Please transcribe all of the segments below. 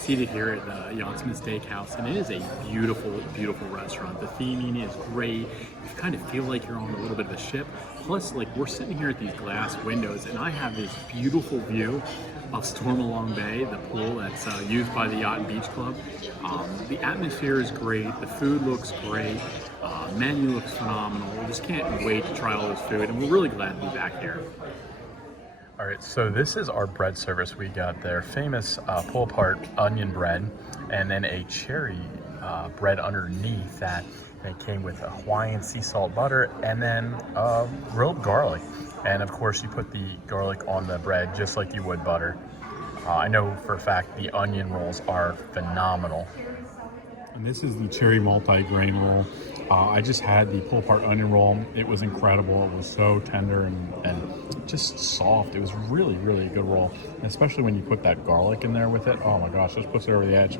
seated here at the Yachtsman Steakhouse, and it is a beautiful, beautiful restaurant. The theming is great. You kind of feel like you're on a little bit of a ship. Plus, like, we're sitting here at these glass windows, and I have this beautiful view of Stormalong Bay, the pool that's used by the Yacht and Beach Club. The atmosphere is great. The food looks great. Menu looks phenomenal. We just can't wait to try all this food, and we're really glad to be back here. All right, so this is our bread service. We got their famous pull-apart onion bread, and then a cherry bread underneath that. And it came with a Hawaiian sea salt butter, and then grilled garlic. And of course, you put the garlic on the bread just like you would butter. I know for a fact the onion rolls are phenomenal. And this is the cherry multi-grain roll. I just had the pull-apart onion roll. It was incredible. It was so tender and just soft. It was really, really a good roll, and especially when you put that garlic in there with it. Oh my gosh, just puts it over the edge.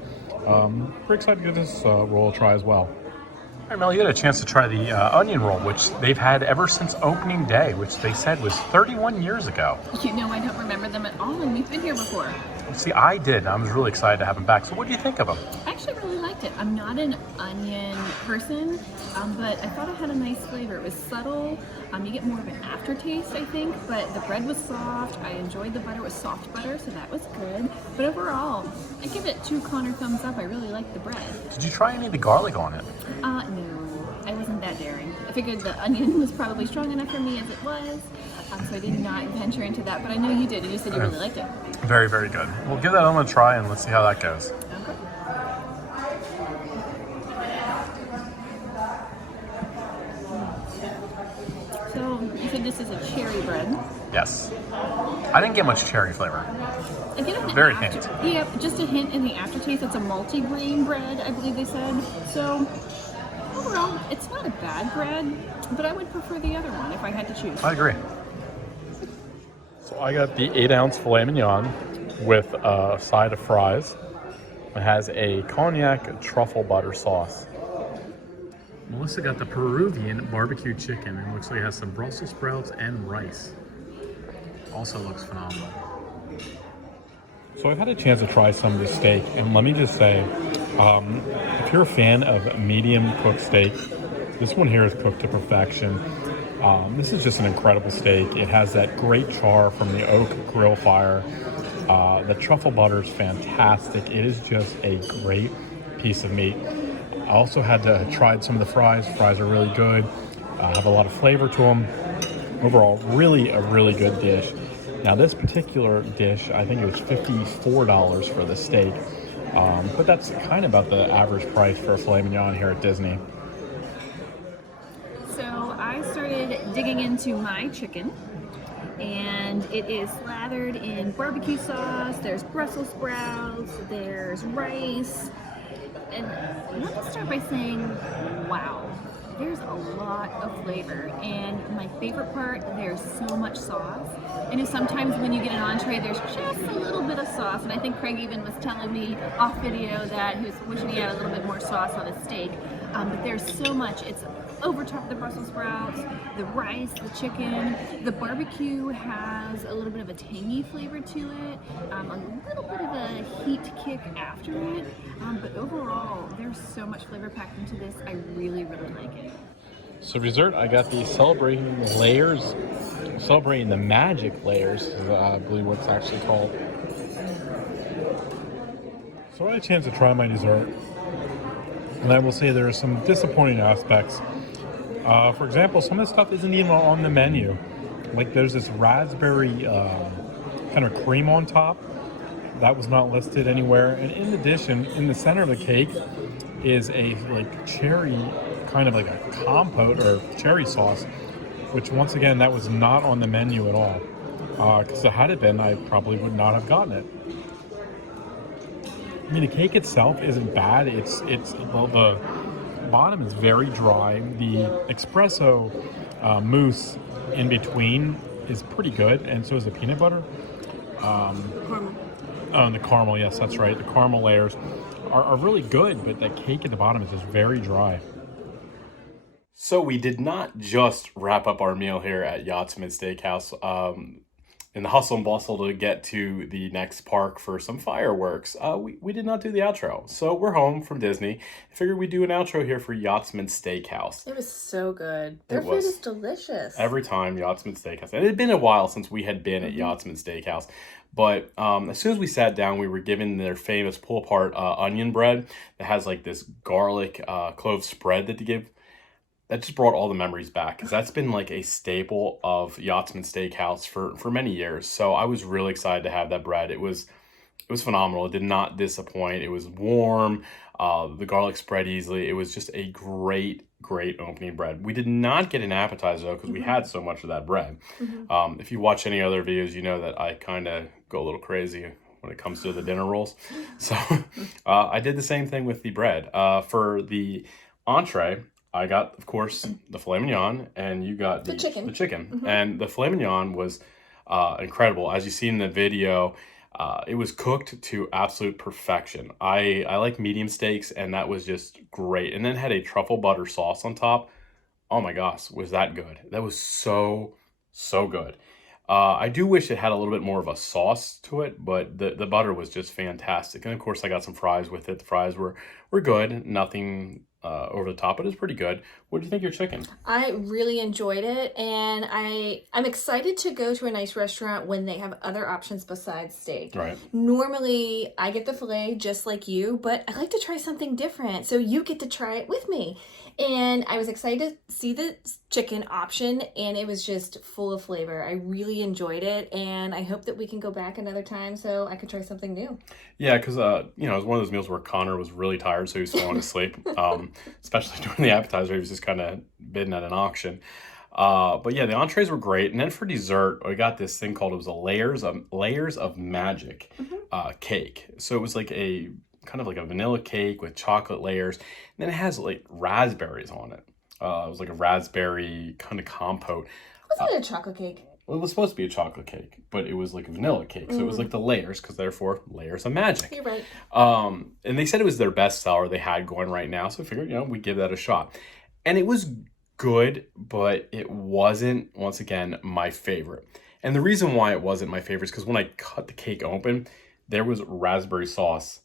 Pretty excited to give this roll a try as well. All right, Mel, you had a chance to try the onion roll, which they've had ever since opening day, which they said was 31 years ago. You know, I don't remember them at all, and we've been here before. See, I did. I was really excited to have them back. So what do you think of them? I actually really liked it. I'm not an onion person, but I thought it had a nice flavor. It was subtle. You get more of an aftertaste, I think, but the bread was soft. I enjoyed the butter. It was soft butter, so that was good. But overall, I give it 2 Connor thumbs up. I really liked the bread. Did you try any of the garlic on it? No, I wasn't that daring. I figured the onion was probably strong enough for me as it was, so I did not venture into that, but I know you did, and you said you really liked it. Very, very good. We'll give that one a try, and let's see how that goes. Okay. So, you said this is a cherry bread. Yes. I didn't get much cherry flavor. I get a Very hint. Yeah, just a hint in the aftertaste. It's a multi-grain bread, I believe they said. So, overall, it's not a bad bread, but I would prefer the other one if I had to choose. I agree. So I got the 8-ounce filet mignon with a side of fries. It has a cognac truffle butter sauce. Melissa got the Peruvian barbecue chicken, and it looks like it has some Brussels sprouts and rice. Also looks phenomenal. So I've had a chance to try some of the steak, and let me just say, if you're a fan of medium cooked steak, this one here is cooked to perfection. This is just an incredible steak. It has that great char from the oak grill fire. The truffle butter is fantastic. It is just a great piece of meat. I also had to try some of the fries. Fries are really good. Have a lot of flavor to them. Overall, really a really good dish. Now this particular dish, I think it was $54 for the steak. But that's kind of about the average price for a filet mignon here at Disney. So I started digging into my chicken, and it is slathered in barbecue sauce. There's Brussels sprouts, there's rice, and let me start by saying, wow, there's a lot of flavor. And my favorite part, there's so much sauce. I know sometimes when you get an entree, there's just a little bit of sauce, and I think Craig even was telling me off video that he was wishing he had a little bit more sauce on his steak. But there's so much. It's over top of the Brussels sprouts, the rice, the chicken. The barbecue has a little bit of a tangy flavor to it, a little bit of a heat kick after it, but overall, there's so much flavor packed into this. I really, really like it. So dessert, I got the celebrating the magic layers, is I believe what it's actually called. So I had a chance to try my dessert, and I will say there are some disappointing aspects. For example, some of the stuff isn't even on the menu. Like there's this raspberry kind of cream on top that was not listed anywhere. And in addition, in the center of the cake is a like cherry, kind of like a compote or cherry sauce, which once again, that was not on the menu at all. Because had it been, I probably would not have gotten it. I mean, the cake itself isn't bad. Well, the bottom is very dry. The espresso mousse in between is pretty good, and so is the peanut butter. Caramel. The caramel, yes, that's right. The caramel layers are really good, but the cake at the bottom is just very dry. So we did not just wrap up our meal here at Yachtsman Steakhouse. in the hustle and bustle to get to the next park for some fireworks, we did not do the outro. So we're home from Disney. I figured we'd do an outro here for Yachtsman Steakhouse. It was so good. Their food is delicious. Every time, Yachtsman Steakhouse. And it had been a while since we had been at Yachtsman Steakhouse. But as soon as we sat down, we were given their famous pull-apart onion bread that has like this garlic clove spread that they give. That just brought all the memories back, because that's been like a staple of Yachtsman Steakhouse for many years. So I was really excited to have that bread. It was phenomenal. It did not disappoint. It was warm. The garlic spread easily. It was just a great opening bread. We did not get an appetizer though, because we had so much of that bread. If you watch any other videos, you know that I kind of go a little crazy when it comes to the dinner rolls. So I did the same thing with the bread. For the entree, I got, of course, the filet mignon, and you got the chicken. And the filet mignon was incredible. As you see in the video, it was cooked to absolute perfection. I like medium steaks, and that was just great. And then had a truffle butter sauce on top. Oh my gosh, was that good. That was so good. I do wish it had a little bit more of a sauce to it, but the butter was just fantastic. And of course, I got some fries with it. The fries were good. Nothing over the top, but it's pretty good. What do you think of your chicken? I really enjoyed it, and I'm excited to go to a nice restaurant when they have other options besides steak. Right. Normally, I get the filet just like you, but I like to try something different, so you get to try it with me. And I was excited to see the chicken option, and it was just full of flavor. I really enjoyed it, and I hope that we can go back another time so I can try something new. Yeah, because it was one of those meals where Connor was really tired, so he was falling asleep. Especially during the appetizer, he was just kind of bidding at an auction. But yeah, the entrees were great, and then for dessert, we got this thing called, it was a layers of magic cake. So it was like a kind of like a vanilla cake with chocolate layers, and then it has like raspberries on it. It was like a raspberry kind of compote. Wasn't it a chocolate cake? Well, it was supposed to be a chocolate cake, but it was like a vanilla cake. So it was like the layers, because therefore layers of magic. You're right. And they said it was their best seller they had going right now. So I figured, we give that a shot. And it was good, but it wasn't, once again, my favorite. And the reason why it wasn't my favorite is because when I cut the cake open, there was raspberry sauce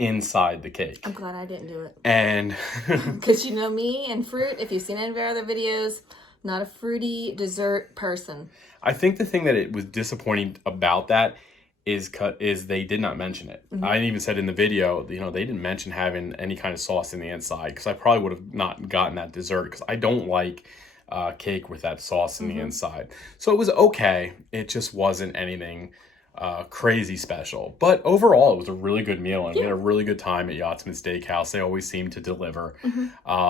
inside the cake. I'm glad I didn't do it. And because you know me and fruit, if you've seen any of our other videos, not a fruity dessert person. I think the thing that it was disappointing about that is they did not mention it. I even said in the video, they didn't mention having any kind of sauce in the inside, because I probably would have not gotten that dessert, because I don't like cake with that sauce in the inside. So it was okay. It just wasn't anything crazy special. But overall, it was a really good meal, and we had a really good time at Yachtsman Steakhouse. They always seem to deliver.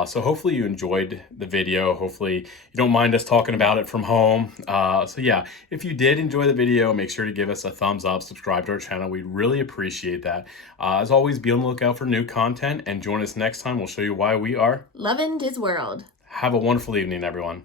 So hopefully you enjoyed the video. Hopefully you don't mind us talking about it from home. So yeah, if you did enjoy the video, make sure to give us a thumbs up, subscribe to our channel. We'd really appreciate that. As always, be on the lookout for new content, and join us next time. We'll show you why we are loving Dis World. Have a wonderful evening, everyone.